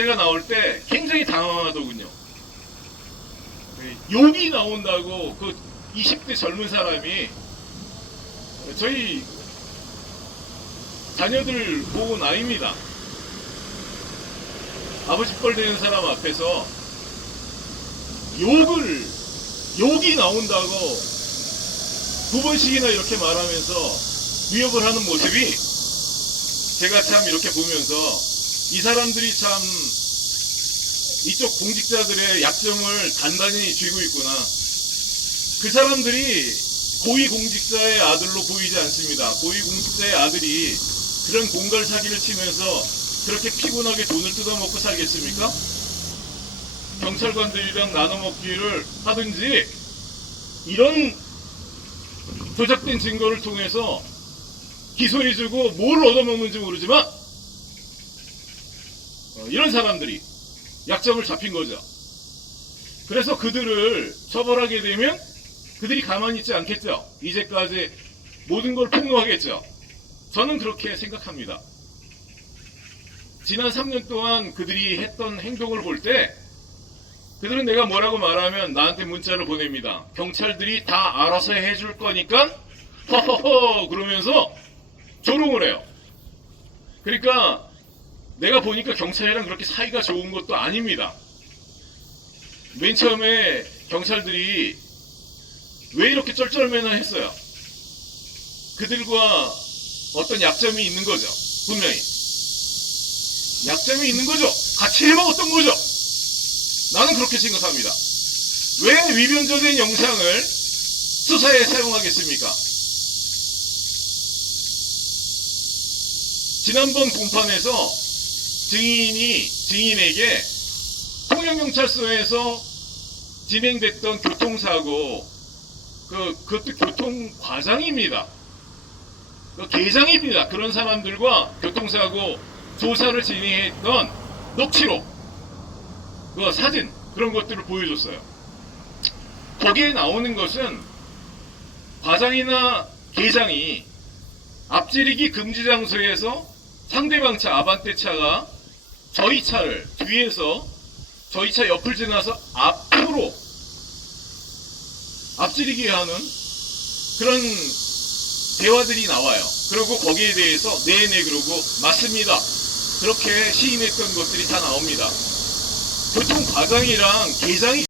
문제가 나올 때 굉장히 당황하더군요. 네, 욕이 나온다고 그 20대 젊은 사람이 저희 자녀들 보고 나입니다. 아버지 뻘 되는 사람 앞에서 욕을 욕이 나온다고 두 번씩이나 이렇게 말하면서 위협을 하는 모습이 제가 참 이렇게 보면서 이 사람들이 참 이쪽 공직자들의 약점을 단단히 쥐고 있구나. 그 사람들이 고위 공직자의 아들로 보이지 않습니다. 고위 공직자의 아들이 그런 공갈 사기를 치면서 그렇게 피곤하게 돈을 뜯어먹고 살겠습니까? 경찰관들이랑 나눠 먹기를 하든지 이런 조작된 증거를 통해서 기소해주고 뭘 얻어먹는지 모르지만 어, 이런 사람들이 약점을 잡힌 거죠. 그래서 그들을 처벌하게 되면 그들이 가만히 있지 않겠죠. 이제까지 모든 걸 폭로하겠죠. 저는 그렇게 생각합니다. 지난 3년 동안 그들이 했던 행동을 볼 때 그들은 내가 뭐라고 말하면 나한테 문자를 보냅니다. 경찰들이 다 알아서 해줄 거니까 허허허 그러면서 조롱을 해요. 그러니까 내가 보니까 경찰이랑 그렇게 사이가 좋은 것도 아닙니다. 맨 처음에 경찰들이 왜 이렇게 쩔쩔매나 했어요. 그들과 어떤 약점이 있는 거죠. 분명히. 약점이 있는 거죠. 같이 해먹었던 거죠. 나는 그렇게 생각합니다. 왜 위변조된 영상을 수사에 사용하겠습니까? 지난번 공판에서 증인이 증인에게 통영경찰서에서 진행됐던 교통사고 그 그것도 교통 과장입니다. 그 계장입니다. 그런 사람들과 교통사고 조사를 진행했던 녹취록, 그 사진 그런 것들을 보여줬어요. 거기에 나오는 것은 과장이나 계장이 앞지르기 금지 장소에서 상대방 차 아반떼 차가 저희 차를 뒤에서 저희 차 옆을 지나서 앞으로 앞지르기 하는 그런 대화들이 나와요. 그리고 거기에 대해서 네네 그러고 맞습니다. 그렇게 시인했던 것들이 다 나옵니다. 교통 과장이랑 계장이